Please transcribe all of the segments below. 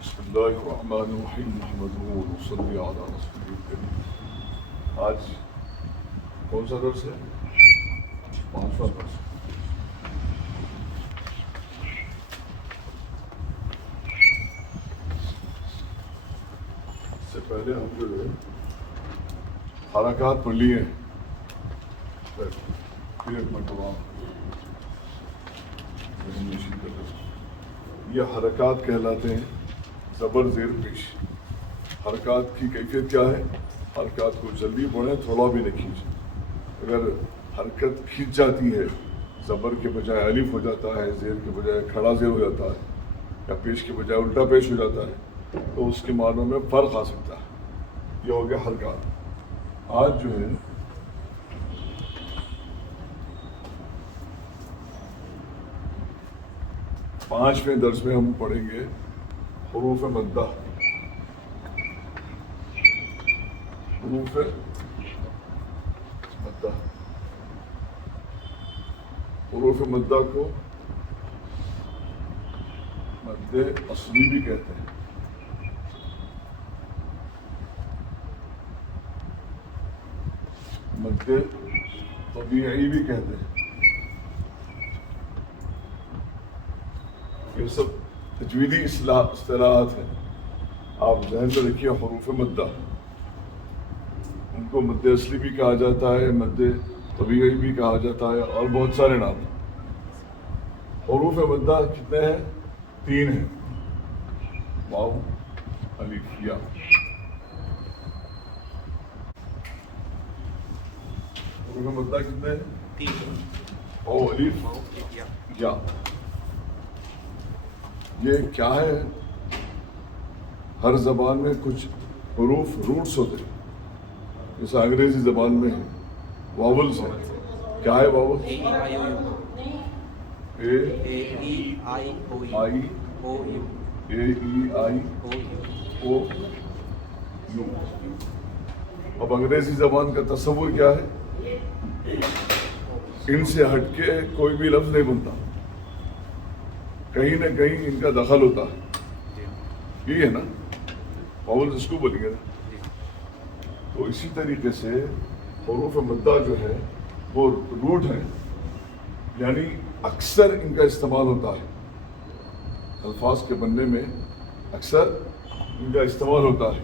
بسم اللہ الرحمن الرحیم نحمدہ ونصلی علی رسولہ الکریم۔ آج کون سا درس ہے؟ 5واں درس۔ اس سے پہلے ہم جو ہے حرکات پڑھ لیے ہیں، پھر ایک مرتبہ یہ حرکات کہلاتے ہیں زبر زیر پیش۔ حرکات کی کیفیت کیا ہے؟ حرکات کو جلدی پڑھیں، تھوڑا بھی نہ کھینچیں۔ اگر حرکت کھینچ جاتی ہے، زبر کے بجائے الف ہو جاتا ہے، زیر کے بجائے کھڑا زیر ہو جاتا ہے، یا پیش کے بجائے الٹا پیش ہو جاتا ہے، تو اس کے معنوں میں فرق آ سکتا ہے۔ یہ ہو گیا حرکات۔ آج جو ہے پانچویں درس میں ہم پڑھیں گے حروف مدہ۔ حروف مدہ، حروف مدہ کو مد اصلی بھی کہتے ہیں، مد طبیعی بھی کہتے ہیں۔ یہ سب تجویدی اصطلاحات ہیں، آپ ذہن میں رکھیے۔ حروف مدہ، ان کو مد اصلی بھی کہا جاتا ہے، مد طبیعی بھی کہا جاتا ہے، اور بہت سارے نام۔ حروف مدہ کتنے ہیں؟ 3 ہیں، واو الف یا۔ حروف مدہ کتنے ہیں؟ 3۔ واو الف یا۔ یہ کیا ہے؟ ہر زبان میں کچھ حروف روٹس ہوتے ہیں، جیسے انگریزی زبان میں واولز ہیں۔ کیا ہے واول؟ اے ای آئی او یو۔ اب انگریزی زبان کا تصور کیا ہے؟ ان سے ہٹ کے کوئی بھی لفظ نہیں بنتا، کہیں نہ کہیں ان کا دخل ہوتا ہے۔ یہی ہے نا، واولز اس کو بولیں گے نا۔ تو اسی طریقے سے حروف مدہ جو ہے وہ روٹ ہیں، یعنی اکثر ان کا استعمال ہوتا ہے، الفاظ کے بننے میں اکثر ان کا استعمال ہوتا ہے۔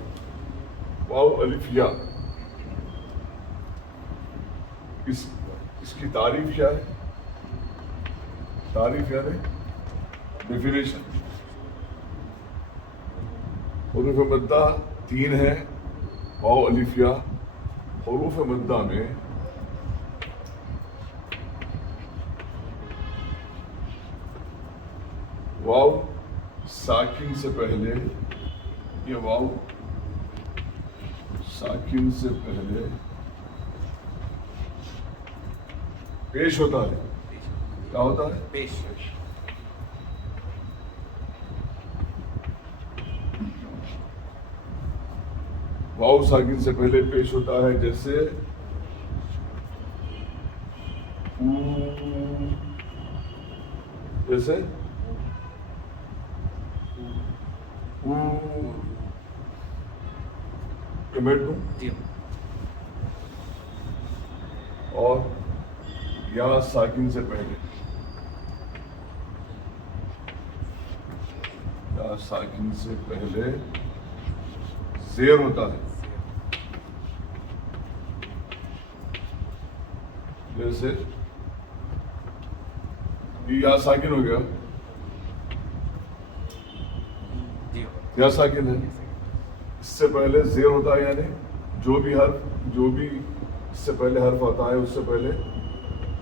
واو الف یا، اس کی تعریف کیا ہے؟ تعریف یعنی ڈیفینیشن۔ حروف مدہ 3 ہیں، واو الف یا۔ حروف مدہ میں واو ساکن سے پہلے، یہ واو ساکن سے پہلے پیش ہوتا ہے۔ کیا ہوتا ہے؟ پیش۔ واو ساکن سے پہلے پیش ہوتا ہے، جیسے جیسے کمیٹ دوں، اور یا ساکن سے پہلے، یا ساکن سے پہلے زیر ہوتا ہے، جیسے یا ساکن ہو گیا، یا ساکن ہے، اس سے پہلے زیر ہوتا ہے، یعنی جو بھی اس سے پہلے حرف آتا ہے اس سے پہلے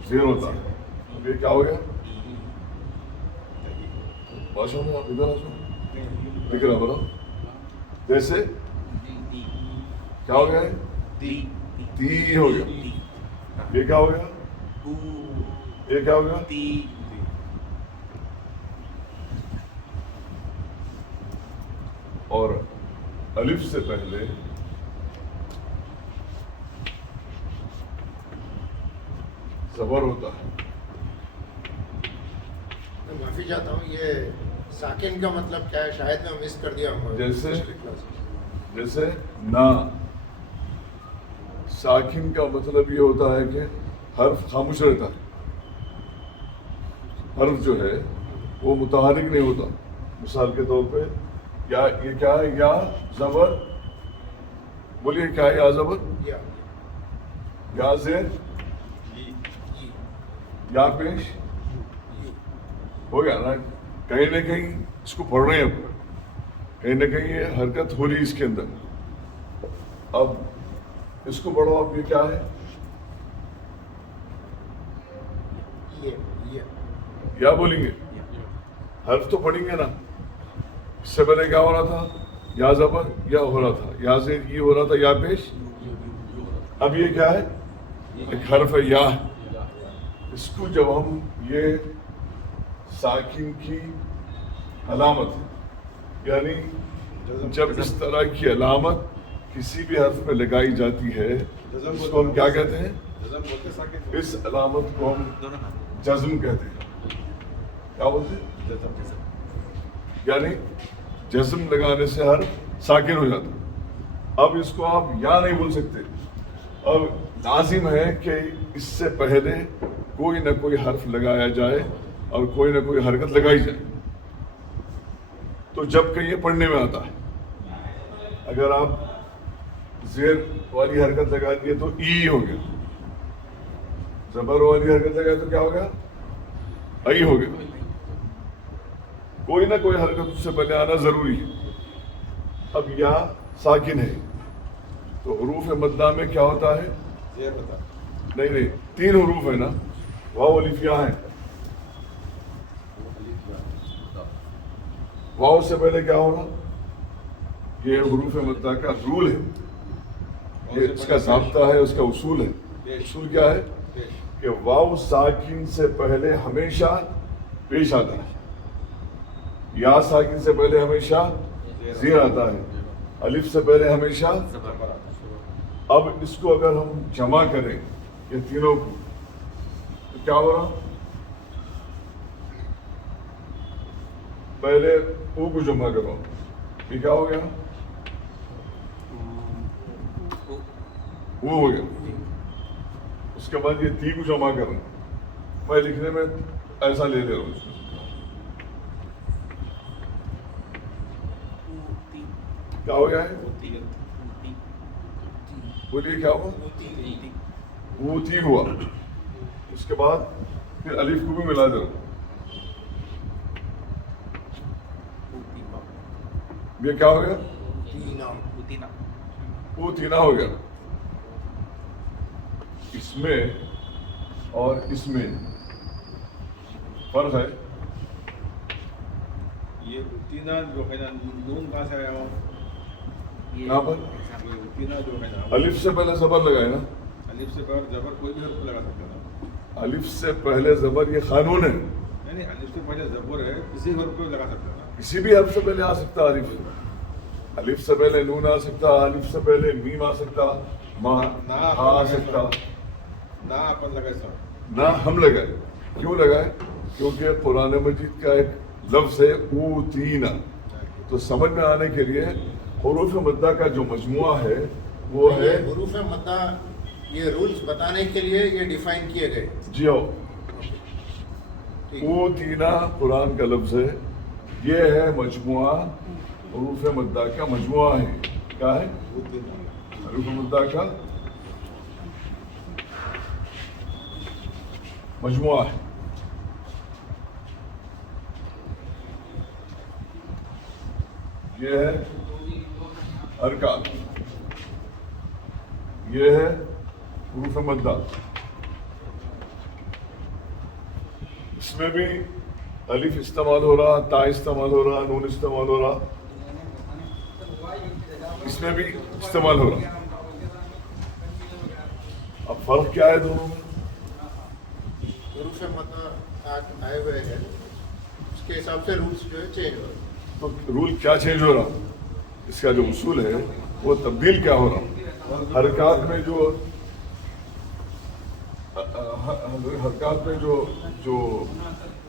زیر ہوتا ہے۔ اب یہ کیا ہو گیا؟ باشا میں آپ ادھر آ دکھ رہا بولو، جیسے کیا ہو گیا ہے؟ تی ہو گیا۔ یہ کیا ہو گیا؟ یہ کیا ہو گیا؟ اور الف سے پہلے زبر ہوتا ہے، معافی چاہتا ہوں، یہ ساکن کا مطلب کیا ہے؟ شاید میں مس کر دیا ہوں. جیسے نا، ساکن کا مطلب یہ ہوتا ہے کہ حرف خاموش رہتا ہے، حرف جو ہے وہ متحرک نہیں ہوتا. مثال کے طور پہ یہ کیا ہے؟ یا زبر، بولیے کیا ہے؟ یا زبر، یا زیر، یا پیش، ہو گیا نا. کہیں نہ کہیں اس کو پڑھ رہے ہیں، کہیں نہ کہیں یہ حرکت ہو رہی ہے اس کے اندر. اب اس کو پڑھو، اب یہ کیا ہے؟ یا بولیں گے، حرف تو پڑھیں گے نا. اس سے پہلے کیا ہو رہا تھا؟ یا زبر یا ہو رہا تھا، یا زیر یہ ہو رہا تھا، یا پیش. اب یہ کیا ہے؟ ایک حرف ہے یا. اس کو جب ہم یہ ساکن کی علامت ہے، یعنی جب اس طرح کی علامت کسی بھی حرف پہ لگائی جاتی ہے اس کو ہم کیا کہتے ہیں؟ اس علامت کو ہم جزم کہتے ہیں. کیا بولتے ہیں؟ یعنی جزم لگانے سے حرف ساکن ہو جاتا. اب اس کو آپ یا نہیں بول سکتے، اب لازم ہے کہ اس سے پہلے کوئی نہ کوئی حرف لگایا جائے اور کوئی نہ کوئی حرکت لگائی جائے. تو جب کہ یہ پڑھنے میں آتا ہے، اگر آپ زیر والی حرکت لگا دیے تو ای ہو گیا، زبر والی حرکت لگائے تو کیا ہو گیا؟ ای ہو گیا. کوئی نہ کوئی حرکت اس سے پہلے آنا ضروری ہے. اب یا ساکن ہے تو حروف مدہ میں کیا ہوتا ہے؟ نہیں، 3 حروف ہے نا، واو الف یا ہیں. واو سے پہلے کیا ہوگا؟ یہ حروف مدہ کا رول ہے، یہ اس کا ضابطہ ہے، اس کا اصول ہے. اصول کیا ہے؟ کہ واو ساکن سے پہلے ہمیشہ پیش آتا ہے، یا ساکن سے پہلے ہمیشہ زیر آتا ہے، الف سے پہلے ہمیشہ. اب اس کو اگر ہم جمع کریں یہ تینوں کو تو کیا ہو رہا؟ پہلے او کو جمع کرو، یہ کیا ہو گیا؟ وہ ہو گیا. اس کے بعد یہ تی کو جمع کرنا، میں لکھنے میں ایسا لے رہا ہوں. کیا ہو گیا ہے؟ بولیے کیا ہوا؟ وہ تی ہوا. اس کے بعد پھر الف کو بھی ملا دے رہا ہوں، یہ کیا ہو گیا؟ وہ تینا ہو گیا. اس میں اور اس میں فرق ہے. یہ تینا جو ہے نا، نون کہاں سے آیا ہوا؟ یہاں پر تینا جو ہے نا، الف سے پہلے زبر لگائے نا. الف سے پہلے زبر کوئی بھی حرف لگا سکتا ہے نا. الف سے پہلے زبر یہ قانون ہے، نہیں، الف سے پہلے زبر ہے، کسی حرف کو لگا سکتا ہے نا. کسی بھی حرف سے پہلے آ سکتا. الف سے پہلے نون آ سکتا، الف سے پہلے میم آ سکتا، ماں آ سکتا. نہ اپن لگائے سر، نہ ہم لگائے. کیوں لگائے؟ کیونکہ قرآن مجید کا ایک لفظ ہے اوتینا. تو سمجھ میں آنے کے لیے حروف مدہ کا جو مجموعہ ہے وہ ہے حروف مدہ. یہ رولز بتانے کے لیے یہ ڈیفائن کیے گئے. جی ہو. اوتینا قرآن کا لفظ ہے، یہ ہے مجموعہ حروف مدہ کا مجموعہ ہے. کیا ہے؟ حروف مدہ کا مجموعہ ہے. یہ ہے حرکات، یہ ہے حروف مدہ. اس میں بھی الف استعمال ہو رہا، تا استعمال ہو رہا، نون استعمال ہو رہا، اس میں بھی استعمال ہو رہا. اب فرق کیا ہے دونوں میں؟ حروف مدہ آئے ہوئے ہیں، اس کے حساب سے رولز جو ہے چینج ہو رہے ہیں. تو رول کیا چینج ہو رہا؟ اس کا جو اصول ہے وہ تبدیل کیا ہو رہا؟ حرکات میں جو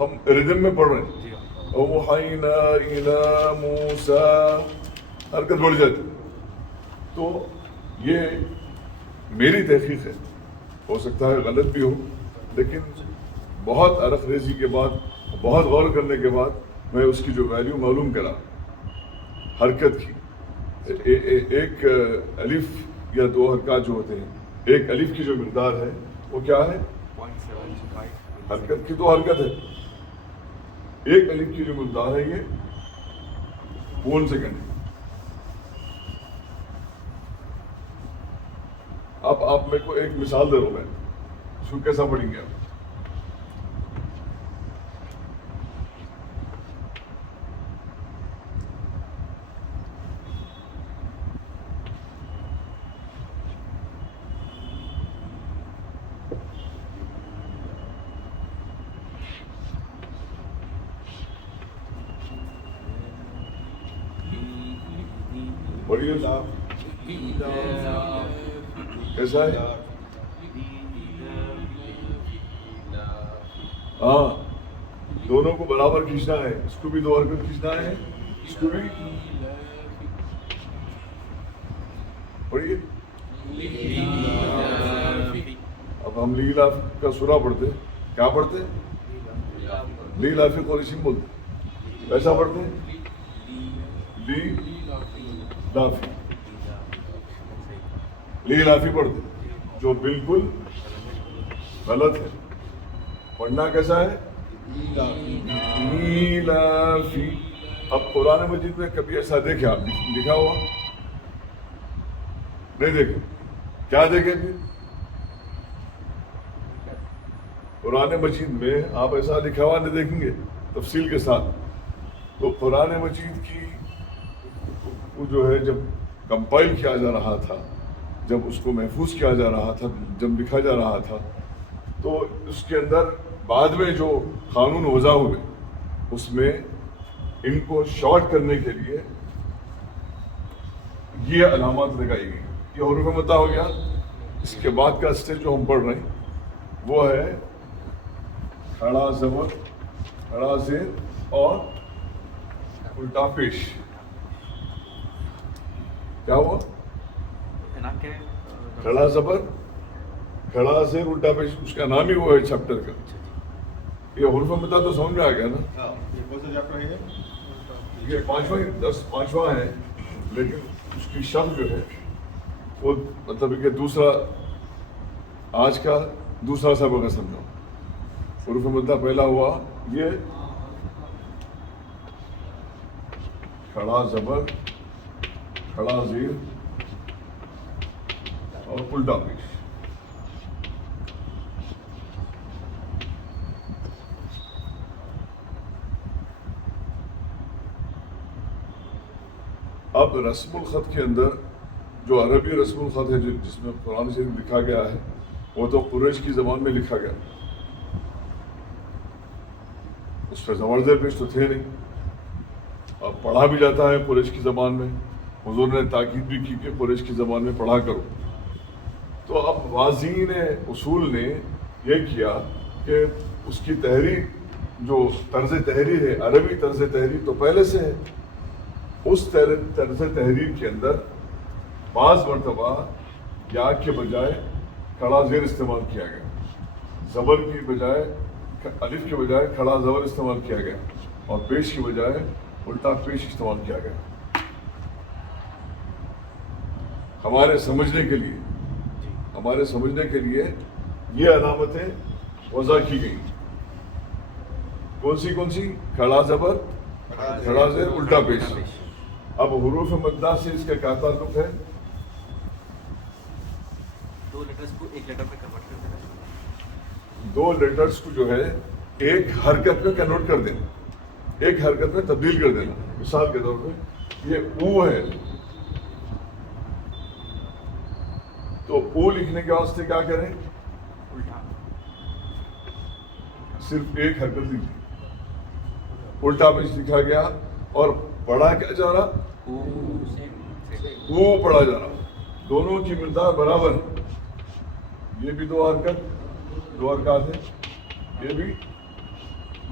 ہم ردم میں پڑھ رہے ہیں. اوحینا الی موسیٰ حرکت بڑھ جاتی. تو یہ میری تحقیق ہے, ہو سکتا ہے غلط بھی ہو, لیکن بہت عرق ریزی کے بعد, بہت غور کرنے کے بعد میں اس کی جو ویلیو معلوم کرا حرکت کی. ایک الف یا دو حرکات جو ہوتے ہیں, ایک الف کی جو مقدار ہے وہ کیا ہے؟ حرکت کی تو حرکت ہے, ایک الف کی جو مقدار ہے یہ 1 سیکنڈ. اب آپ میرے کو ایک مثال دے رہا ہوں میں, اس کو کیسا پڑھیں گے آپ؟ پڑھیے کیسا ہے؟ ہاں, دونوں کو برابر کھینچنا ہے, اس کو بھی 2 حرکت کھینچنا ہے, اس کو بھی. پڑھیے. اب ہم لی لاف کا سورہ پڑھتے, کیا پڑھتے؟ لی لافی قریشی بولتے, ایسا پڑھتے لی لافی, لی لافی پڑھتے, جو بالکل غلط ہے. پڑھنا کیسا ہے؟ لی لافی. اب قرآن مجید میں کبھی ایسا دیکھے آپ لکھا ہوا؟ نہیں دیکھے. کیا دیکھیں گے؟ قرآن مجید میں آپ ایسا لکھا ہوا نہیں دیکھیں گے تفصیل کے ساتھ. تو قرآن مجید کی جو ہے جب کمپائل کیا جا رہا تھا, جب اس کو محفوظ کیا جا رہا تھا, جب لکھا جا رہا تھا, تو اس کے اندر بعد میں جو قانون وضع ہوئے اس میں ان کو شارٹ کرنے کے لیے یہ علامات لگائی گئی. یہ حروف مدہ ہو گیا. اس کے بعد کا اسٹیج جو ہم پڑھ رہے ہیں وہ ہے کھڑا زبر, کھڑا زیر اور الٹا پیش. کیا ہوا؟ کھڑا زبر, کھڑا زیر, الٹا پیش. اس کا نام ہی وہ ہے چیپٹر کا. یہ حروف مدہ تو سمجھ میں آ گیا نا. یہ کون سا چیپٹر ہے؟ یہ 5واں ہے, لیکن اس کی شرح جو ہے وہ مطلب کہ دوسرا, آج کا دوسرا سبق ہے سمجھو. حروف مدہ پہلا ہوا یہ کھڑا زبر, کھڑا زیر اور الٹا پیش. اب رسم الخط کے اندر جو عربی رسم الخط ہے جس میں قرآن شریف لکھا گیا ہے وہ تو قریش کی زبان میں لکھا گیا. اس پہ زبر زیر پیش تو تھے نہیں. اب پڑھا بھی جاتا ہے قریش کی زبان میں. حضور نے تاکید بھی کی کہ قریش کی زبان میں پڑھا کرو. تو اب واضحین اصول نے یہ کیا کہ اس کی تحریر, جو طرز تحریر ہے, عربی طرز تحریر تو پہلے سے ہے. اس طرز تحریر کے اندر بعض مرتبہ یا کے بجائے کھڑا زیر استعمال کیا گیا, زبر کی بجائے الف کے بجائے کھڑا زبر استعمال کیا گیا, اور پیش کی بجائے الٹا پیش استعمال کیا گیا. ہمارے سمجھنے کے لیے یہ علامتیں وضع کی گئی. کون سی؟ کھڑا زبر, کھڑا زیر, الٹا پیش. اب حروف مدہ سے اس کا کیا تعلق ہے؟ 2 لیٹرز کو ایک لیٹر میں کنورٹ کر دینا. 2 لیٹرز کو جو ہے ایک حرکت میں کنورٹ کر دینا, ایک حرکت میں تبدیل کر دینا. مثال کے طور پہ یہ او ہے, تو او لکھنے کے واسطے کیا کریں؟ الٹا, صرف ایک حرکت لکھی, الٹا پیش لکھا گیا, اور پڑھا کیا جا رہا؟ او پڑھا جا رہا. دونوں کی مقدار برابر ہے. یہ بھی 2 حرکات ہیں, یہ بھی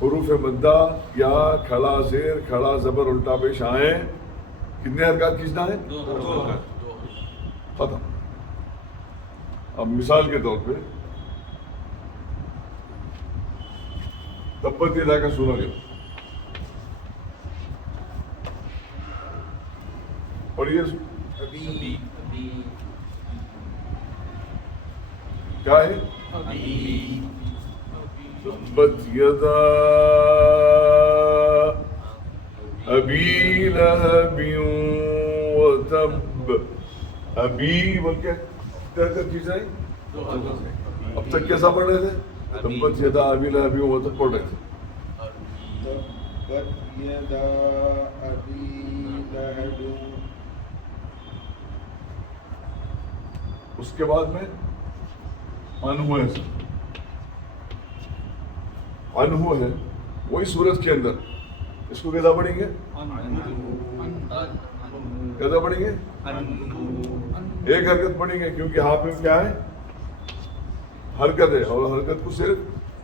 حروف مدہ یا کھڑا زیر کھڑا زبر الٹا پیش آئیں کتنے حرکات کھینچنا ہے؟ ختم. اب مثال کے طور پہ تبت یدا کا سنا گیا اور یہ ابھی کیا ہے؟ تبت یدا ابی لہب وتب. ابی بول کے کھینچ رہے اب تک کیسا پڑھ رہے تھے؟ تبت یدا ابی لہب وتب پڑھ رہے تھے. تبت یدا ابی لہب. اس کے بعد میں انہو ہے انہو ہے وہی سورت کے اندر اس کو کیسا پڑھیں گے؟ کیسا پڑھیں گے؟ ایک حرکت پڑھیں گے کیونکہ ہاتھ میں کیا ہے؟ حرکت ہے اور حرکت کو صرف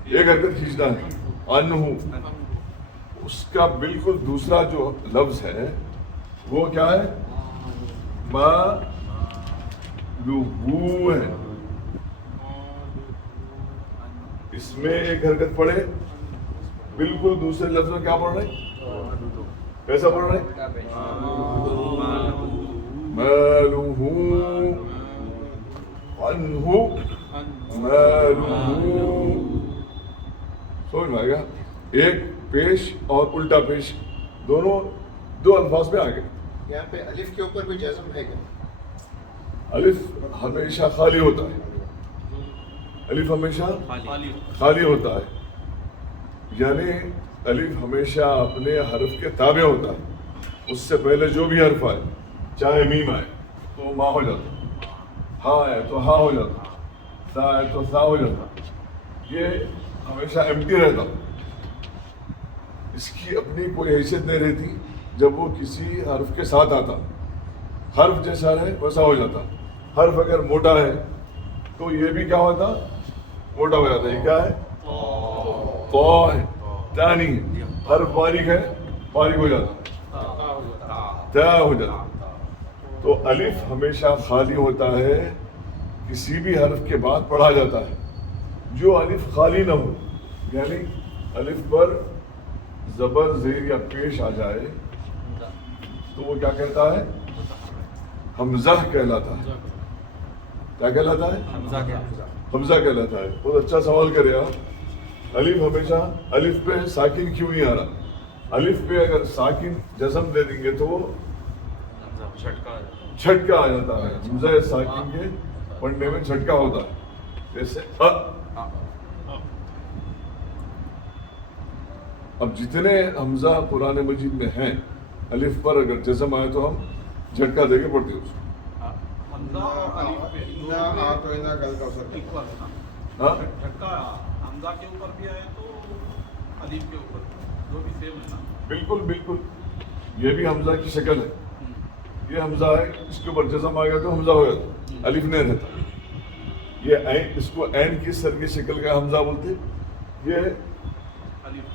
ایک حرکت کھینچنا ہے. انہو اس کا بالکل دوسرا جو لفظ ہے وہ کیا ہے؟ ما لہو ہے. اس میں ایک حرکت پڑھے بالکل دوسرے لفظ میں کیا پڑھ رہے ہیں؟ کیسا پڑھ رہے ہیں؟ مالہ عنہ مالہ. سمجھ میں آ گیا؟ ایک پیش اور الٹا پیش دونوں دو الفاظ میں آ گئے. یہاں پہ الف کے اوپر بھی جزم ہے کیا؟ الف ہمیشہ خالی ہوتا ہے. الف ہمیشہ خالی ہوتا ہے یعنی الف ہمیشہ اپنے حرف کے تابع ہوتا ہے. اس سے پہلے جو بھی حرف آئے چاہے میم آئے تو ما ہو جاتا, ہاں آئے تو ہاں ہو جاتا, سا آئے تو سا ہو جاتا. یہ ہمیشہ ایمٹی رہتا, اس کی اپنی کوئی حیثیت نہیں رہتی. جب وہ کسی حرف کے ساتھ آتا حرف جیسا رہے ویسا ہو جاتا. حرف اگر موٹا ہے تو یہ بھی کیا ہوتا؟ موٹا ہو جاتا. یہ کیا ہے؟ تو ہے, تا نہیں ہے. حرف باریک ہے باریک ہو جاتا, تا ہو جاتا. تو الف ہمیشہ خالی ہوتا ہے, کسی بھی حرف کے بعد پڑھا جاتا ہے. جو الف خالی نہ ہو یعنی الف پر زبر زیر یا پیش آ جائے تو وہ کیا کہتا ہے؟ حمزہ کہلاتا ہے. کیا کہلاتا ہے؟ حمزہ کہلاتا ہے. بہت اچھا سوال کرے آپ. الف ہمیشہ الف پہ ساکن کیوں نہیں آ رہا؟ الف پہ اگر ساکن جزم دے دیں گے تو وہ جھٹکا آ جاتا ہے. حمزہ ساکن کے پڑھنے میں جھٹکا ہوتا ہے. جیسے اب جتنے حمزہ قرآن مجید میں ہیں الف پر اگر جزم آئے تو ہم جھٹکا دے کے پڑھتے ہیں اس کو. ہاں بالکل بالکل, یہ بھی حمزہ کی شکل ہے. یہ حمزہ ہے, اس کے اوپر جزم آ گیا تو حمزہ ہو جاتا, الف نہیں رہتا. یہ عین, اس کو عین کی سر کی شکل کا حمزہ بولتے. یہ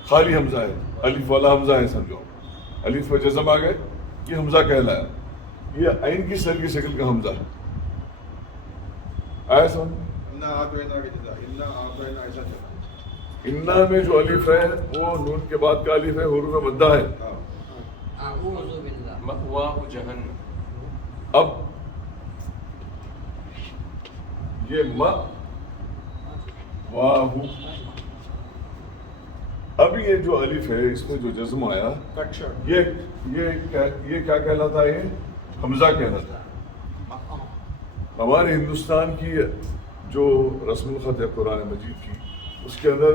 خالی حمزہ ہے, الف والا حمزہ ہے سمجھو. الف پہ جزم آ گئے یہ حمزہ کہلایا. یہ عین کی سر کی شکل کا حمزہ ہے. آیا سمجھ؟ انا میں جو الف ہے وہ نون کے بعد کا الف ہے, حروف مدہ ہے. اب یہ ما واہو, اب یہ جو الف ہے اس میں جو جزم آیا یہ کیا کہلاتا ہے؟ یہ حمزہ کہلاتا ہے. ہمارے ہندوستان کی جو رسم الخط ہے قرآن مجید کی, اس کے اندر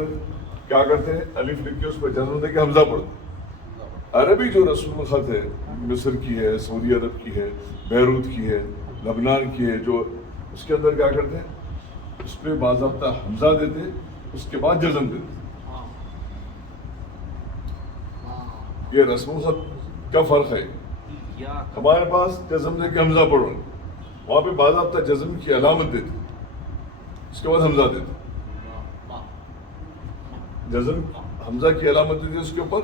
کیا کرتے ہیں؟ الف لکھ کے اس پہ جزم دے کے حمزہ پڑھتے. عربی جو رسم الخط ہے مصر کی ہے, سعودی عرب کی ہے, بیروت کی ہے, لبنان کی ہے, جو اس کے اندر کیا کرتے ہیں؟ اس پہ باضابطہ حمزہ دیتے, اس کے بعد جزم دیتے. یہ رسم الخط کا فرق ہے. ہمارے پاس جزم دے کے حمزہ پڑھو, وہاں پہ باضابطہ جزم کی علامت دیتے, اس کے بعد حمزہ دیتے. جزم حمزہ کی علامت دیتے اس کے اوپر،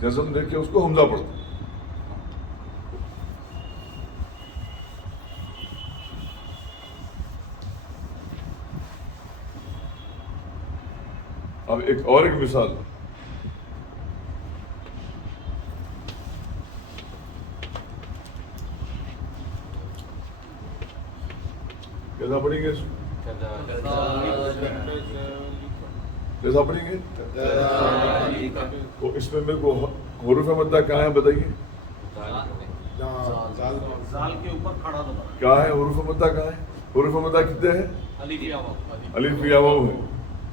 جزم دے کے اس کو حمزہ پڑھتے. اب ایک مثال، کیسا پڑھیں گے اس کو؟ کیسا پڑھیں گے؟ تو اس میں میرے کو حروف مدہ کہاں ہے بتائیے؟ زال کے اوپر کھڑا دبا. کیا ہے حروف مدہ کہاں ہے؟ حروف مدہ کتنے ہیں؟ الف یا واو ہے.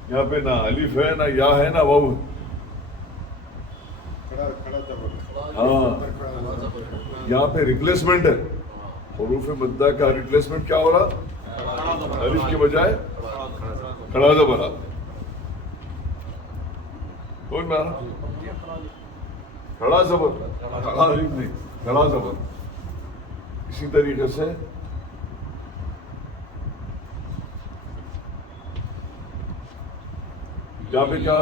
یہاں پہ نہ الف ہے نہ یا ہے نہ واو ہے. کھڑا زبر. ہاں یہاں پہ ریپلیسمنٹ ہے. حروف مدہ کا ریپلیسمنٹ کیا ہو رہا؟ الف کے بجائے کھڑا زبر آتا ہے. کوئی میں کھڑا زبر، کھڑا الف نہیں، کھڑا زبر. اسی طریقے سے جہاں پہ کیا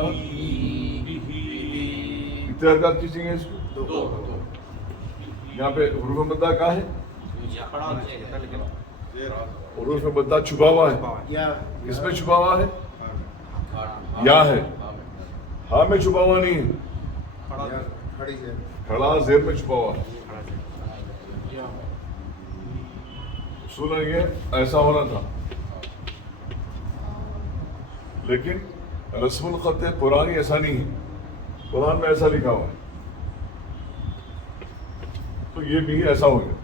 کتنے حرکات کھینچیں گے اس کو؟ یہاں پہ حروف مدہ کہاں ہے؟ حروف مدہ چھپا ہوا ہے. کس میں چھپا ہوا ہے؟ یا ہے. ہاں میں چھپا ہوا نہیں ہے، کھڑا زیر میں چھپا ہوا ہے. اصولاً یہ ایسا ہونا تھا، لیکن رسم الخط قرآن ایسا نہیں ہے. قرآن میں ایسا لکھا ہوا ہے تو یہ بھی ایسا ہو گیا.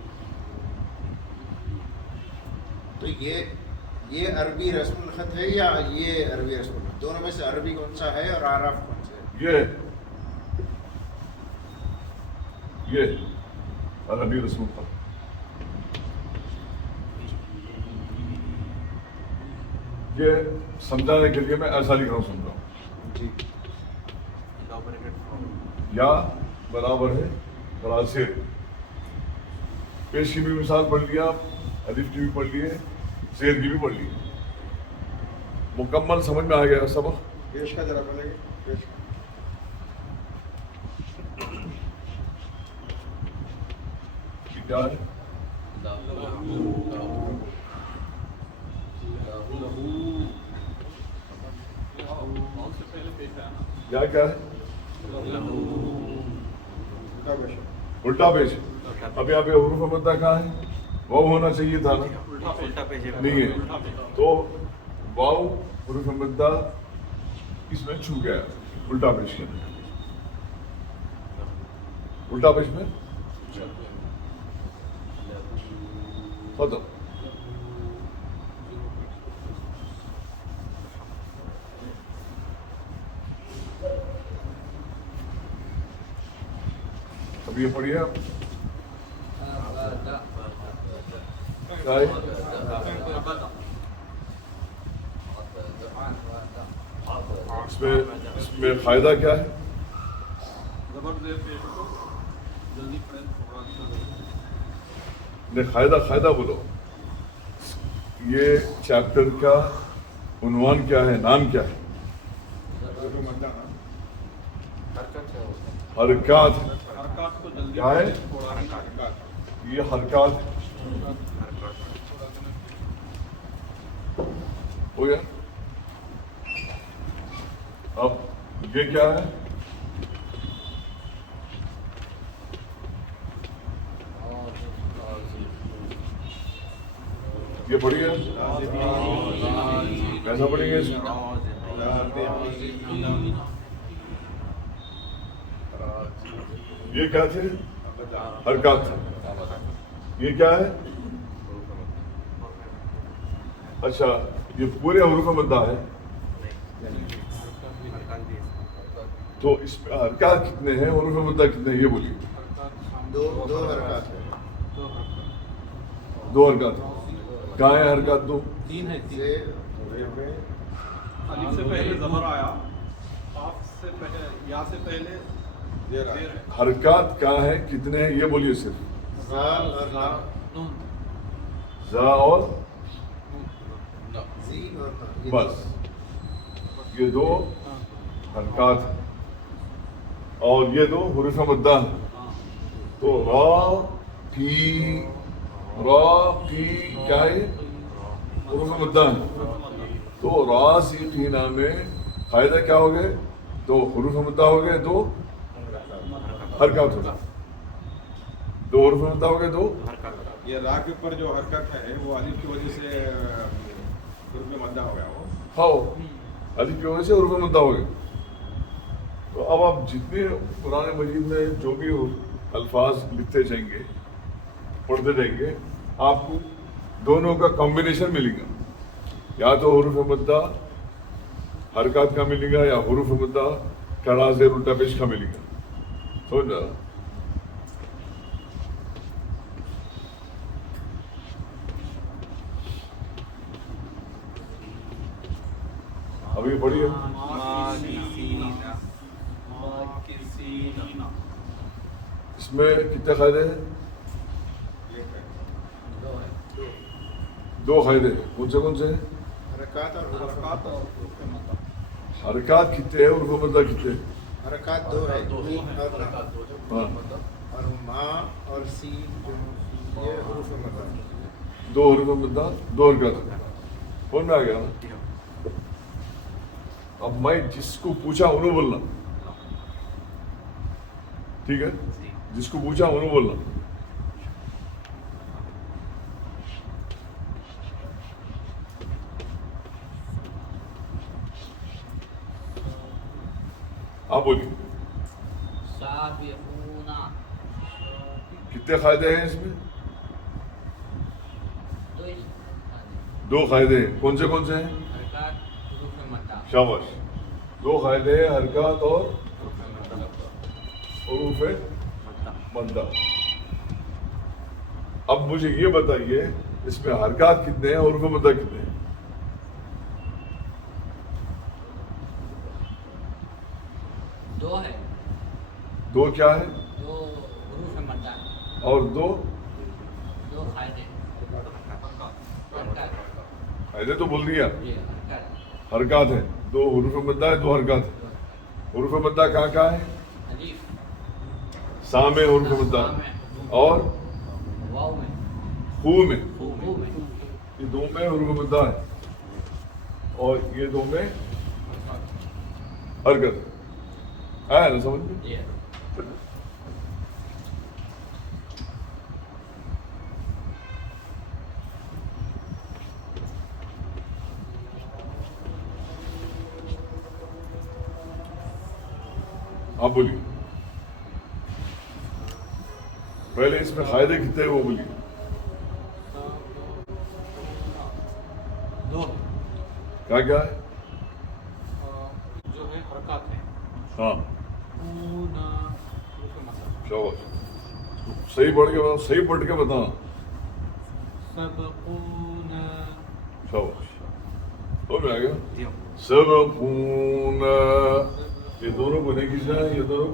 تو یہ عربی رسم الخط ہے یا یہ عربی رسم الخط؟ دونوں میں سے عربی کون سا ہے اور اعراف کون سا ہے؟ یہ عربی رسم الخط. یہ سمجھانے کے لیے میں ایسا لکھ رہا ہوں، سمجھاؤں. یا برابر ہے کھڑا زیر. پیش کی بھی مثال پڑھ لیا، الف کی بھی پڑھ لیے، زیر کی بھی پڑھ لی. مکمل سمجھ میں آ گیا سبق؟ پیش کا ذرا پہلے پیش کا. کیا ہے؟ یا کیا ہے؟ الٹا پیش. اب یہاں پہ حروف مدہ کہاں ہے؟ واو ہونا چاہیے تھا نا، نہیں ہے. تو واو حروف مدہ اس میں چھو گیا، الٹا پیش کیا. الٹا پیش میں ختم. اب یہ پڑھیے آپ. اس میں فائدہ کیا ہے؟ فائدہ بولو. یہ چیپٹر کا عنوان کیا ہے، نام کیا ہے؟ حرکات. کیا ہے یہ؟ حرکات ہو گیا. اب یہ کیا ہے؟ یہ پڑھیے کیسا پڑھیں گے اس کو؟ یہ کیا تھے؟ حرکات. یہ کیا ہے؟ اچھا یہ پورے حروف مدہ ہے. تو اس میں حرکات کتنے ہیں، حروف مدہ کتنے ہیں یہ بولیے. دو حرکات ہیں. دو حرکات. کہاں ہے حرکات؟ دو. الف سے پہلے زبر آیا، قاف سے پہلے، یا سے پہلے زیر ہے. حرکات کہاں ہے، کتنے ہیں یہ بولیے. صرف زا اور بس یہ دو حرکات ہیں اور یہ دو حروف مدہ ہیں. تو را کی کیا ہے؟ حروف مدہ ہیں. تو را سیقینا میں قاعدہ کیا ہو گئے؟ دو حروف مدہ ہو گئے, دو حرکات ہو گئے. دو حروف مدہ ہو گئے, دو. یہ را کے اوپر جو حرکت ہے وہ الف کی وجہ سے حروف مدہ ہو گیا وہ. ہاؤ الف کی وجہ سے حروف مدہ ہو گئے. تو اب آپ جتنے قرآن مجید میں جو بھی الفاظ لکھتے جائیں گے, پڑھتے جائیں گے, آپ کو دونوں کا کمبینیشن ملے گا. یا تو حروف مدہ حرکات کا ملے گا, یا حروف مدہ کڑا زیر الٹا پیش کا ملے گا. سمجھ رہا؟ ابھی پڑھیے. اس میں کتنے قاعدے ہیں؟ دو قاعدے ہیں. کون سے حرکات اور حروف حرکات اور حروف مدہ. حرکات کتنے ہیں, حروف مدہ کتنے ہیں؟ حرکات دو ہے, میم اور نا. ہاں, اور ما اور سین جو یہ حروف مدہ. دو حروف مدہ, دو حرکات. کون میں آ گیا نا. اب میں جس کو پوچھا انہوں بولنا, ٹھیک ہے؟ جس کو پوچھا انہوں بولنا. آپ بولیے. کتنے قاعدے ہیں اس میں؟ دو قاعدے ہیں. کون سے ہیں؟ شاباش. دو قاعدے ہیں, حرکات اور حروف مدہ. اب مجھے یہ بتائیے اس میں حرکات کتنے ہیں, حروف مدہ کتنے ہیں؟ دو ہے. دو کیا ہے؟ دو حروف مدہ اور دو دو قاعدے. قاعدے تو بول دیا. یہ حرکت حرکات ہیں, دو حروف مدہ ہے, دو حرکات ہیں. حروف مدہ کہاں ہے؟ الف سا میں حروف مدہ, اور واو میں خو میں. خو میں یہ دو میں حروف مدہ ہے اور یہ دو میں حرکت ہے. آیا نا سمجھ میں؟ یہ آپ بولیے. پہلے اس میں قاعدے کتنے ہیں وہ بولیے. دو کیا کیا ہے؟ جو ہے حرکات ہیں. ہاں حروف مدہ. شاباش. صحیح پڑھ کے بتاؤ, صحیح پڑھ کے بتانا. سبقون شاباش. تو میں آ گیا. سبقون, یہ دونوں کو نہیں کھینچنا ہے, یہ دونوں کو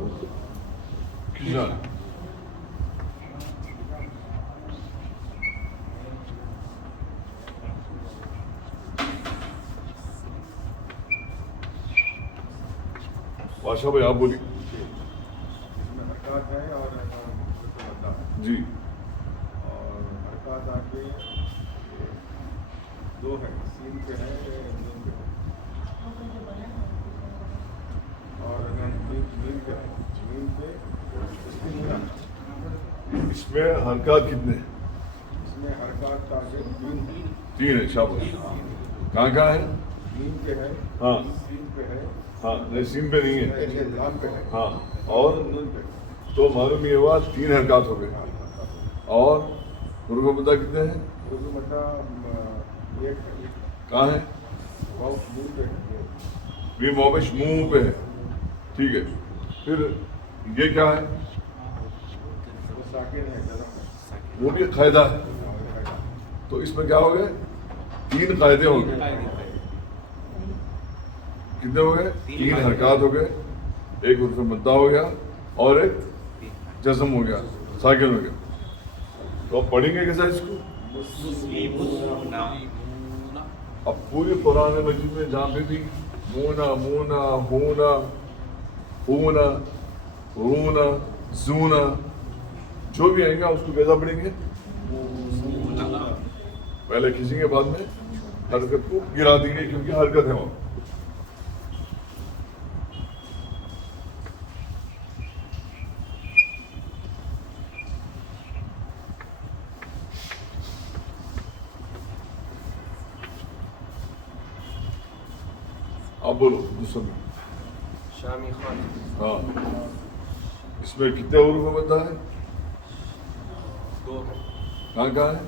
کھینچنا ہے. بادشاہ بھائی آپ بولیے. اس میں حرکات ہے اور حروف مدہ ہے. جی. اور حرکات آگے دو ہے, سین پہ ہے, نون پہ ہے, اور میم پہ ہے. میم پہ اس میں حرکات کتنے ہیں؟ اس میں حرکات آگے تین ہے. شاباش. کہاں کہاں ہے؟ میم پہ ہے, ہاں سین پہ ہے, ہاں, نہیں سین پہ نہیں ہے. لام پہ ہے, ہاں, اور نون پہ ہے. تو معلوم یہ ہوا تین حرکات ہو گئے. اور حروف مدہ کتنے ہیں؟ حروف مدہ ایک ہے. کہاں ہے؟ واو نون پہ ہے. بھی موبش منہ پہ ہے. ٹھیک ہے. پھر یہ کیا ہے؟ وہ ساکن ہے, جزم ہے. وہ بھی قاعدہ ہے. تو اس میں کیا ہو گئے؟ تین قاعدے ہو گئے. کتنے ہو گئے؟ تین حرکات ہو گئے, ایک حرف مدہ ہو گیا اور ایک جزم ہو گیا, ساکن ہو گیا. تو اب پڑھیں گے کیسا اس کو؟ اب پوری قرآن مجید میں جہاں پہ بھی مونا مونا ہونا ہونا رونا زونا جو بھی آئے گا اس کو کیسا پڑھیں گے؟ پہلے کھینچیں گے بعد میں حرکت کو گرا دیں گے کیونکہ حرکت ہے وہاں. آپ بولو دوسرا میں. شامی خان. ہاں اس میں کتنے حروف مدہ ہے؟ 2 ہے. کہاں کہاں ہے؟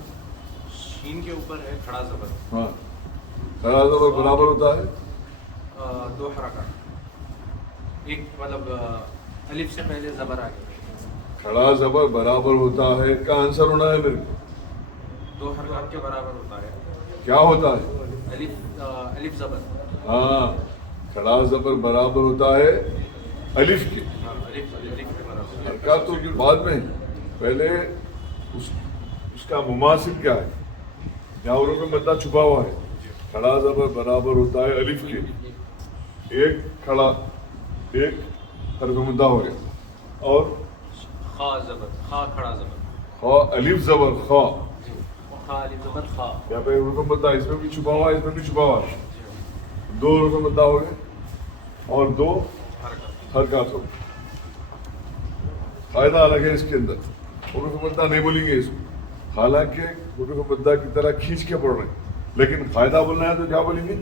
شین کے اوپر ہے کھڑا زبر. ہاں کھڑا زبر برابر ہوتا ہے 2 حرکات. ایک مطلب الف سے پہلے زبر آ گیا. کھڑا زبر برابر ہوتا ہے کا آنسر ہونا ہے میرے کو. 2 حرکات کے برابر ہوتا ہے. کیا ہوتا ہے؟ الف زبر. ہاں کھڑا زبر برابر ہوتا ہے الف کے. ہاں الف کے برابر. حرکات تو بعد میں پہلے اس کا مماثل کیا ہے؟ یہاں حروف مدہ چھپا ہوا ہے. کھڑا زبر برابر ہوتا ہے الف کے. ایک کھڑا ایک حرف مدہ ہو گیا. اور خا زبر. خا کھڑا زبر. خا الف زبر خا. خا الف زبر خا. یہاں پہ حروف مدہ اس میں بھی چھپا ہوا ہے اس میں بھی چھپا ہوا ہے. 2 حروف مدہ ہو گئے اور 2 حرکات ہو گئے. فائدہ الگ ہے اس کے اندر. حروف مدہ نہیں بولیں گے اس کو حالانکہ حروف مدہ کی طرح کھینچ کے پڑھ رہے ہیں لیکن فائدہ بولنا ہے تو کیا بولیں گے؟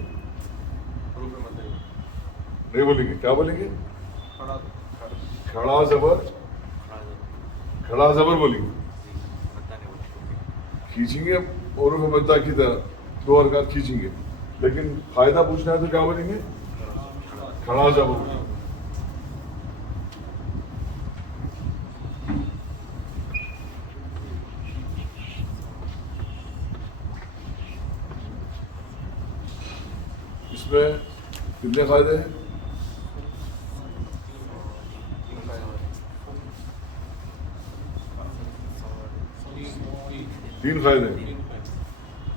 حروف مدہ. نہیں بولیں گے. کیا بولیں گے؟ کھڑا کھڑا زبر کھڑا زبر بولیں گے. کھینچیں گے حروف مدہ کی طرح 2 حرکات کھینچیں گے لیکن فائدہ پوچھنا ہے تو کیا بولیں گے؟ کھڑا زبر. اس میں کتنے فائدے ہیں؟ تین فائدے ہیں.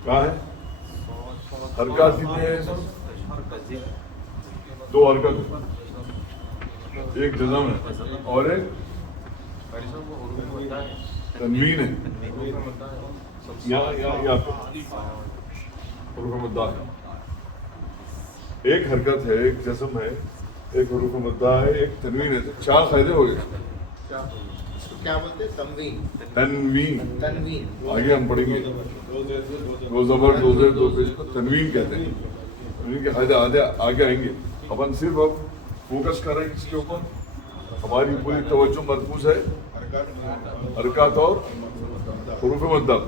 کہاں ہے؟ حرکات کتنے ہیں؟ 2 حرکت ایک جزم ہے اور ایک تنوین ہے. یہاں حروف مدہ ہے. ایک حرکت ہے ایک جزم ہے ایک حروف مدہ ہے ایک تنوین ہے. 4 فائدے ہو گئے. اس کو کیا بولتے ہیں؟ تنوین. تنوین تنوین آگے ہم پڑھیں گے. 2 زبر 2 زیر 2 پیش کو تنوین کہتے ہیں. تنوین کے فائدے آگے آئیں گے. اپن صرف اب فوکس کر رہے ہیں اس کے اوپر. ہماری پوری توجہ مرکوز ہے حرکات اور حروف مدہ.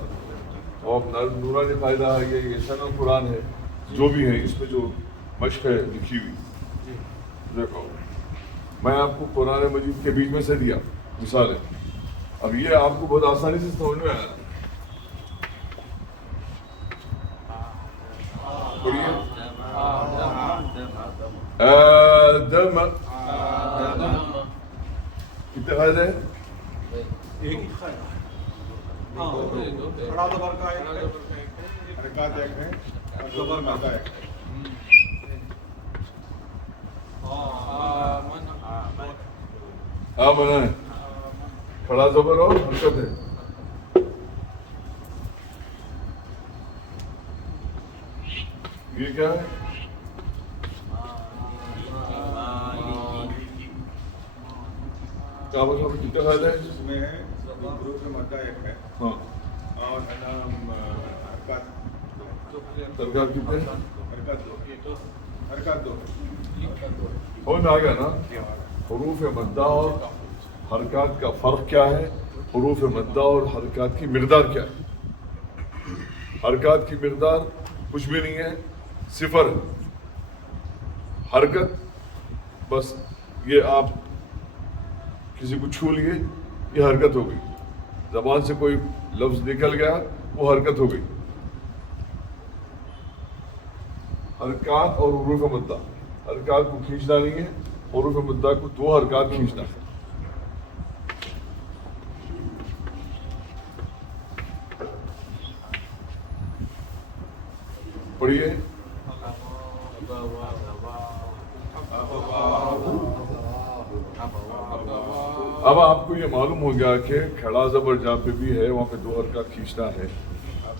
اور نورانی فائدہ ہے یہ شان القرآن ہے جو بھی ہے اس میں جو مشق ہے لکھی ہوئی. دیکھو میں آپ کو قرآن مجید کے بیچ میں سے دیا مثال ہے. اب یہ آپ کو بہت آسانی سے سمجھ میں آیا. پڑھیے آدم. کتنے فائدے ہیں؟ ایک ہی خیال. ہاں کھڑا زبر کا ایک ہے. حرکات ایک ہے اور زبر مدہ ایک ہے. ہاں منع ہے. کھڑا زبر اور حرکت ہے. یہ کیا ہے؟ کیا بتا کتنے فائدے ہیں؟ اس میں حروف مدہ ایک ہے ہاں اور حرکات سرکار کتنے ہیں؟ حرکات 2 سمجھ میں آ گیا نا. حروف مدہ اور حرکات کا فرق کیا ہے؟ حروف مدہ اور حرکات کی مقدار کیا ہے؟ حرکات کی مقدار کچھ بھی نہیں ہے 0 ہے. حرکت بس یہ آپ کسی کو چھو لیے یہ حرکت ہو گئی. زبان سے کوئی لفظ نکل گیا وہ حرکت ہو گئی. حرکات اور حروف مدہ. حرکات کو کھینچنا نہیں ہے حروف مدہ کو 2 حرکات کھینچنا ہے. پڑھیے اب آپ کو یہ معلوم ہو گیا کہ کھڑا زبر جہاں پہ بھی ہے وہاں پہ 2 حرکات کھینچنا ہے.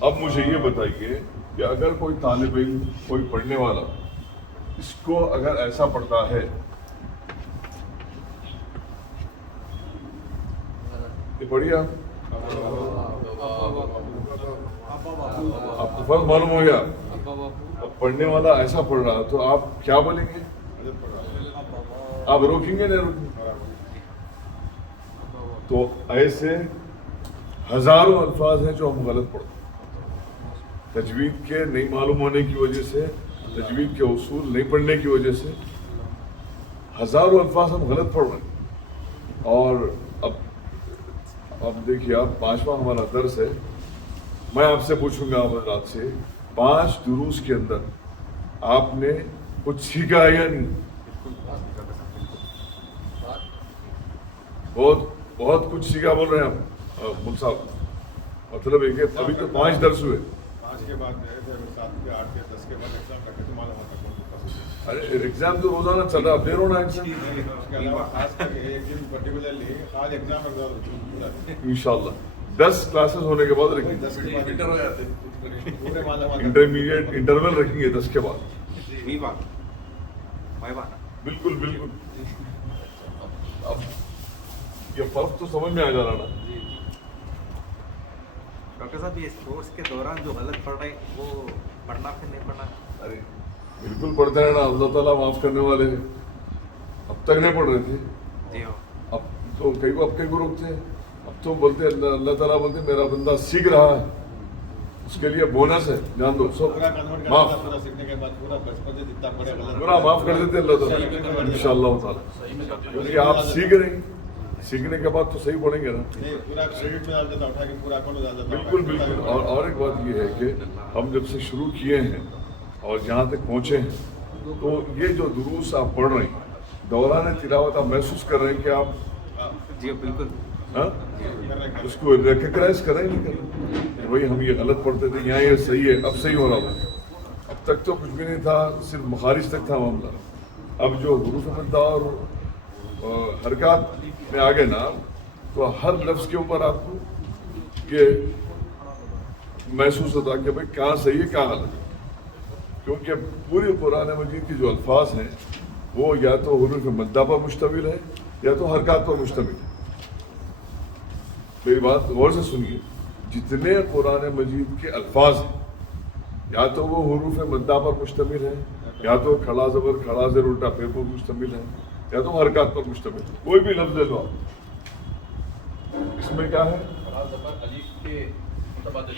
اب مجھے یہ بتائیے کہ اگر کوئی طالب علم، کوئی پڑھنے والا اس کو اگر ایسا پڑھتا ہے، یہ پڑھیے آپ کو فرق معلوم ہو گیا. اب پڑھنے والا ایسا پڑھ رہا تو آپ کیا بولیں گے؟ آپ روکیں گے نہیں روکیں گے؟ تو ایسے ہزاروں الفاظ ہیں جو ہم غلط پڑھتے ہیں، تجوید کے نہیں معلوم ہونے کی وجہ سے، تجوید کے اصول نہیں پڑھنے کی وجہ سے ہزاروں الفاظ ہم غلط پڑھ رہے ہیں. اور اب دیکھیے، آپ 5واں ہمارا درس ہے. میں آپ سے پوچھوں گا حضرات سے، 5 دروس کے اندر آپ نے کچھ سیکھا ہے یا نہیں؟ بہت کچھ سیکھا بول رہے ہیں ہم مل صاحب. مطلب ہے کہ ابھی تو 5 درس ہوئے. 5 کے بعد 7 کے 8 کے 10 کے بعد ایگزام کرتے تو معلوم ہوتا کون کتنا. ارے ایگزام تو روزانہ چل رہا، دیر ہونا ایگزام. اس کے علاوہ خاص کر کے ایک دن پرٹیکولرلی آج ایگزام انشاءاللہ 10 کلاسز ہونے کے بعد رکھیں گے. 10 کے بعد پورے معلومات انٹرمیڈیٹ انٹرول رکھیں گے 10 کے بعد. بالکل بالکل. اب یہ فرق تو سمجھ میں آ جا رہا نا. ڈاکٹر صاحب یہ کورس کے دوران جو غلط پڑھ رہے ہیں وہ پڑھنا پھر نہیں پڑھنا؟ ارے بالکل پڑھتے ہیں نا، اللہ تعالیٰ معاف کرنے والے ہیں. اب تک نہیں پڑھ رہے تھے، جی ہو. اب تو کئی کو روکتے ہیں. اب تو بولتے ہیں اللہ تعالیٰ بولتے ہیں میرا بندہ سیکھ رہا ہے، اس کے لیے بونس ہے، جان دو سب پورا کنورٹ معاف، کرنا، پورا سیکھنے کے بعد پورا بچپن سے جتنا پڑے پورا معاف کر دیتے اللہ تعالیٰ انشاءاللہ تعالیٰ. کیونکہ آپ سیکھ رہے ہیں، سیکھنے کے بعد تو صحیح پڑھیں گے نا. پورا کریڈٹ میں ڈال دیتا، اٹھا کے پورا اکاؤنٹ میں ڈال دیتا. بالکل بالکل. اور ایک بات یہ ہے کہ ہم جب سے شروع کیے ہیں اور جہاں تک پہنچے ہیں، تو یہ جو دروس آپ پڑھ رہے ہیں دوران تلاوت آپ محسوس کر رہے ہیں کہ آپ جی بالکل. اس کو ریکگنائز کریں نہیں کریں وہی ہم یہ غلط پڑھتے تھے، یہاں یہ صحیح ہے، اب صحیح ہو رہا ہے. اب تک تو کچھ بھی نہیں تھا، صرف مخارج تک تھا معاملہ. اب جو حروف مدہ اور حرکات میں آگے نا، تو ہر لفظ کے اوپر آپ کو یہ محسوس ہوتا کہ بھائی کہاں صحیح ہے کہاں غلط ہے. کیونکہ پورے قرآن مجید کے جو الفاظ ہیں وہ یا تو حروف مدہ پر مشتمل ہے یا تو حرکات پر مشتمل ہے. میری بات غور سے سنیے، جتنے قرآن مجید کے الفاظ ہیں یا تو وہ حروف مدہ پر مشتمل ہے، یا تو کھڑا زبر کھڑا زیر الٹا پھیر پر مشتمل ہے، یا تو حرکات پر مشتمل ہے. کوئی بھی لفظ لے لو آپ، اس میں کیا ہے؟ الف کے متبادل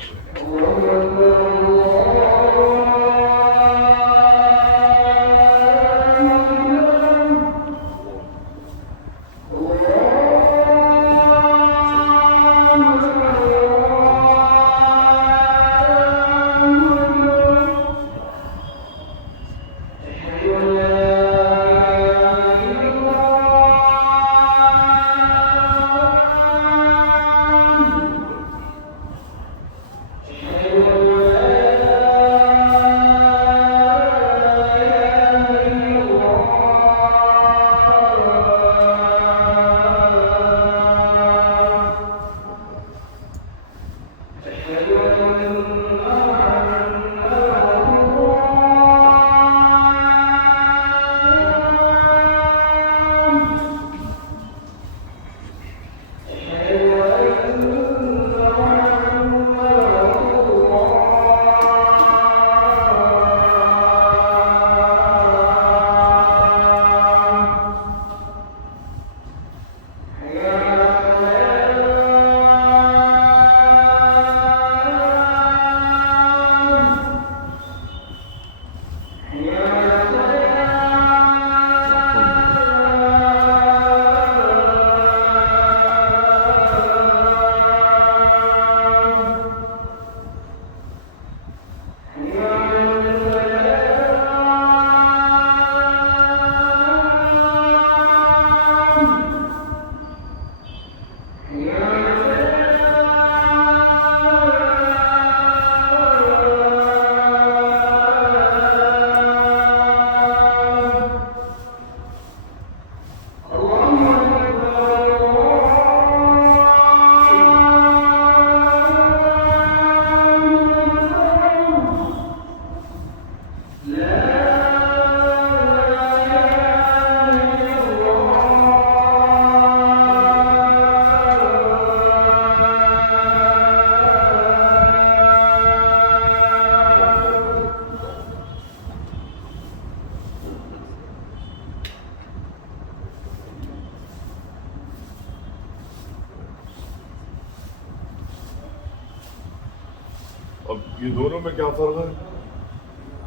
اب یہ دونوں میں کیا فرق ہے؟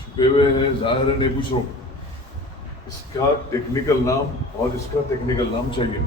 چھپے ہوئے ہیں، ظاہر ہے، نہیں پوچھ رہا ہوں. اس کا ٹیکنیکل نام اور اس کا ٹیکنیکل نام چاہیے.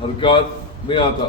حرکات نہیں آتا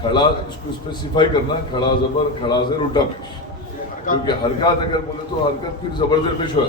کھڑا اس کو اسپیسیفائی کرنا، کھڑا زبر کھڑا زیر الٹا پیش. کیونکہ حرکات اگر بولے تو حرکت پھر زبر زیر پیش ہوا.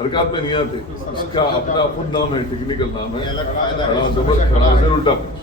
حرکات میں نہیں آتے. اس کا اپنا خود نام ہے، ٹیکنیکل نام ہے یہ الگ فائدہ ہے کھڑا زبر کھڑا زیر الٹا پیش.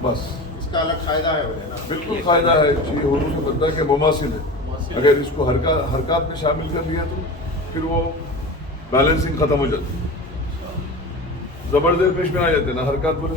بس اس کا الگ فائدہ ہے نا بالکل فائدہ ہے. یہ حروف مدہ کے مماثل ہے. اگر اس کو حرکات میں شامل کر لیا تو پھر وہ بیلنسنگ ختم ہو جاتی ہے. زبر زیر پیش میں آ جاتے ہیں نا حرکات بولے.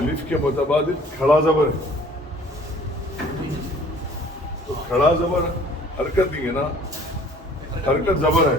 الف کے متبادل کھڑا زبر ہے. تو کھڑا زبر حرکت نہیں ہے نا، حرکت زبر ہے.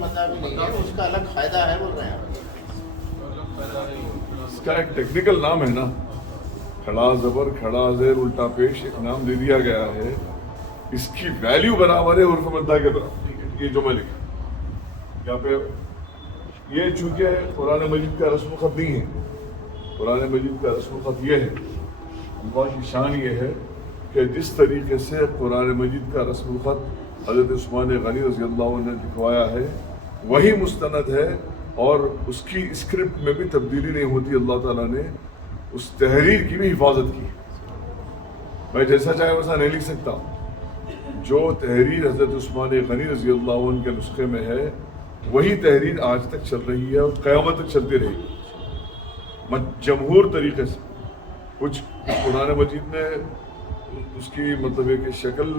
مدہ بھی نہیں ہے، اس کا الگ فائدہ ہے بول رہے ہیں آپ. اس کا ایک ٹیکنیکل نام ہے نا، کھڑا زبر کھڑا زیر الٹا پیش ایک نام دے دیا گیا ہے. اس کی ویلیو برابر ہے حروف مدہ کے برابر. یہ جو میں لکھا یہاں پہ، یہ چونکہ قرآن مجید کا رسم الخط نہیں ہے. قرآن مجید کا رسم الخط یہ ہے، اللہ کی شان یہ ہے کہ جس طریقے سے قرآن مجید کا رسم الخط حضرت عثمان غنی رضی اللہ عنہ نے لکھوایا ہے وہی مستند ہے، اور اس کی اسکرپٹ میں بھی تبدیلی نہیں ہوتی. اللہ تعالیٰ نے اس تحریر کی بھی حفاظت کی. میں جیسا چاہے ویسا نہیں لکھ سکتا. جو تحریر حضرت عثمان غنی رضی اللہ عنہ کے نسخے میں ہے وہی تحریر آج تک چل رہی ہے اور قیامت تک چلتی رہے گی جمہور طریقے سے. کچھ قرآن مجید میں اس کی مطلب ہے کہ شکل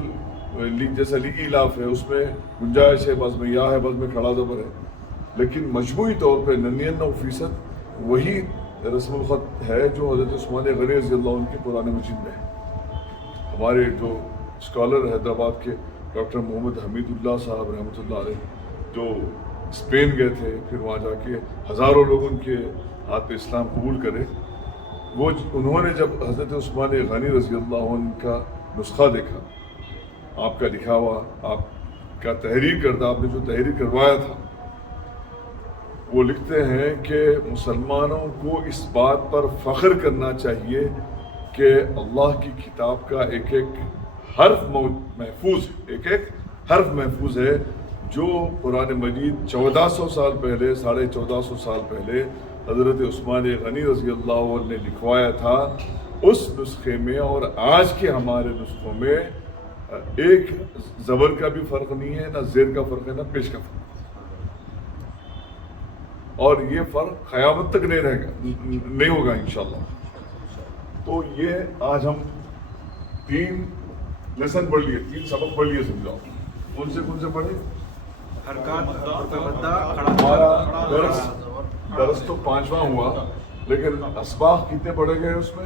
جیسا ایلاف ہے، اس میں گنجائش ہے، بعض میں یا ہے، بعض میں کھڑا زبر ہے، لیکن مجموعی طور پہ 99% وہی رسم الخط ہے جو حضرت عثمان غنی رضی اللہ عنہ کی قرآن مجید میں ہے. ہمارے جو اسکالر حیدرآباد کے ڈاکٹر محمد حمید اللہ صاحب رحمۃ اللہ علیہ، جو اسپین گئے تھے، پھر وہاں جا کے ہزاروں لوگ ان کے ہاتھ پہ اسلام قبول کرے، وہ انہوں نے جب حضرت عثمان غنی رضی اللہ عنہ کا نسخہ دیکھا، آپ کا لکھا ہوا، آپ کا تحریر کردہ، آپ نے جو تحریر کروایا تھا، وہ لکھتے ہیں کہ مسلمانوں کو اس بات پر فخر کرنا چاہیے کہ اللہ کی کتاب کا ایک ایک حرف محفوظ ہے، ایک ایک حرف محفوظ ہے. جو قرآن مجید 1400 سال پہلے، 1450 سال پہلے حضرت عثمان غنی رضی اللہ عنہ نے لکھوایا تھا، اس نسخے میں اور آج کے ہمارے نسخوں میں ایک زبر کا بھی فرق نہیں ہے، نہ زیر کا فرق ہے، نہ پیش کا فرق. اور یہ فرق قیامت تک نہیں رہے گا، نہیں ہوگا انشاءاللہ. تو یہ آج ہم 3 لیسن پڑھ لیے، 3 سبق پڑھ لیے سمجھاؤ. کون سے پڑھے؟ حرکات حروف مدہ کھڑا ہمارا جبر درس تو 5واں ہوا، لیکن اسباق کتنے پڑھے گئے اس میں؟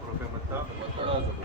حروف مدہ کھڑا جبر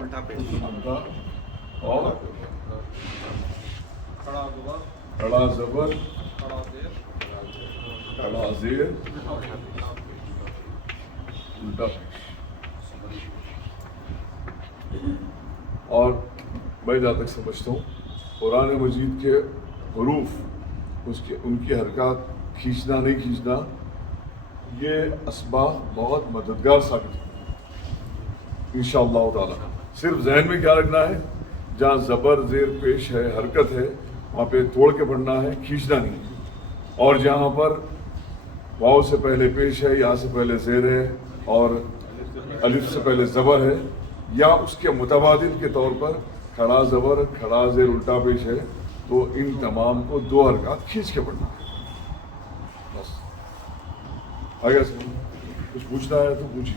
الٹا پیش اور کھڑا جبر کھڑا زبر کھڑا زیر کھڑا زیر الٹا پیش. اور میں جہاں تک سمجھتا ہوں قرآن مجید کے حروف ان کی حرکات کھینچنا نہیں کھینچنا، یہ اسباق بہت مددگار ثابت ہے انشاءاللہ تعالی. صرف ذہن میں کیا رکھنا ہے، جہاں زبر زیر پیش ہے، حرکت ہے، وہاں پہ توڑ کے پڑھنا ہے، کھینچنا نہیں. اور جہاں پر واو سے پہلے پیش ہے، یا سے پہلے زیر ہے، اور الف سے پہلے زبر ہے، یا اس کے متبادل کے طور پر کھڑا زبر کھڑا زیر الٹا پیش ہے، تو ان تمام کو 2 حرکات کھینچ کے پڑھنا ہے. بس اگر کچھ پوچھنا ہے تو پوچھیے.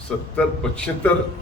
70, 75,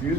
30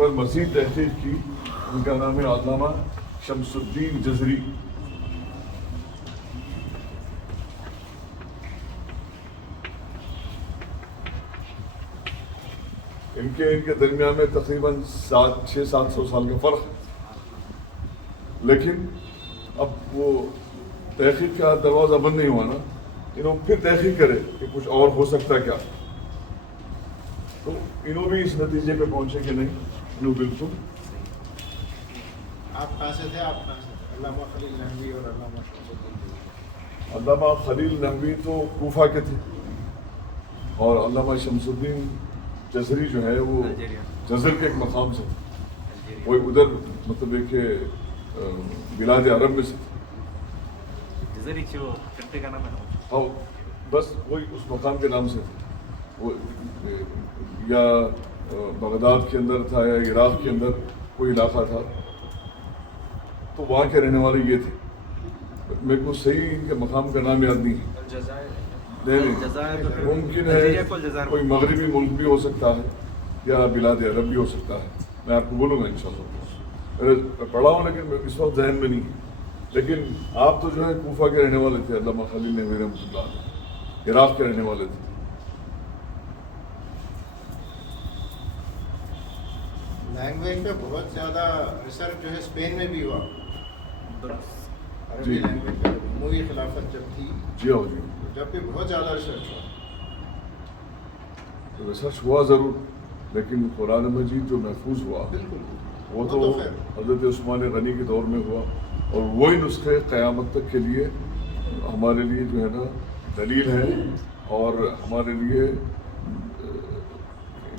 پر مزید تحقیق کی. ان کا نام ہے علامہ شمس الدین جزری. ان کے درمیان میں تقریباً 600-700 سال کا فرق ہے. لیکن اب وہ تحقیق کا دروازہ بند نہیں ہوا نا, انہوں پھر تحقیق کرے کہ کچھ اور ہو سکتا ہے کیا, تو انہوں بھی اس نتیجے پہ پہنچے کہ نہیں, انہوں بالکل. آپ کہاں سے تھے؟ آپ کہاں سے تھے؟ علامہ خلیل نحوی اور علامہ شمس الدین. علامہ خلیل نحوی تو کوفہ کے تھے, اور علامہ شمس الدین جزری جو ہے وہ جزر کے ایک مقام سے تھے, وہ ادھر مطلب ہے کہ بلاد عرب میں سے تھے. جزری جو کنٹری کا نام ہے. ہاں بس وہی اس مقام کے نام سے تھے. وہ یا بغداد کے اندر تھا یا عراق کے اندر کوئی علاقہ تھا, تو وہاں کے رہنے والے یہ تھے. میرے کو صحیح ان کے مقام کا نام یاد نہیں ہے. نہیں ممکن ہے کوئی مغربی ملک بھی ہو سکتا ہے یا بلاد عرب بھی ہو سکتا ہے. میں آپ کو بولوں گا انشاءاللہ. میں پڑھا ہوں لیکن اس وقت ذہن میں نہیں ہے. لیکن آپ تو جو ہے کوفہ کے رہنے والے تھے, علامہ خلیل نحوی رحمۃ اللہ علیہ عراق کے رہنے والے تھے. لینگویج پہ بہت زیادہ ریسرچ جو ہے اسپین میں بھی ہوا. عربی جی. لینگویج پہ عمومی خلافت جب تھی, جی ہاں جی, جب بھی بہت زیادہ ریسرچ ہوا. ریسرچ ہوا ضرور, لیکن قرآن مجید جو محفوظ ہوا بالکل وہ تو حضرت عثمان غنی کے دور میں ہوا, اور وہی نسخے قیامت تک کے لیے ہمارے لیے جو ہے نا دلیل ہے, اور ہمارے لیے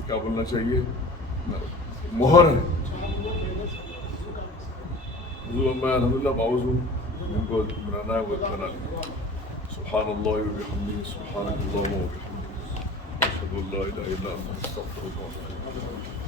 کیا بولنا چاہیے مہر ہے. میں الحمدللہ باؤز ہوں, جن کو بنانا ہے وہ بنا لیں. سبحان اللہ و بحمدہ, سبحانک اللہم و بحمدک, اشہد ان لا الہ الا انت, استغفرک و اتوب الیک.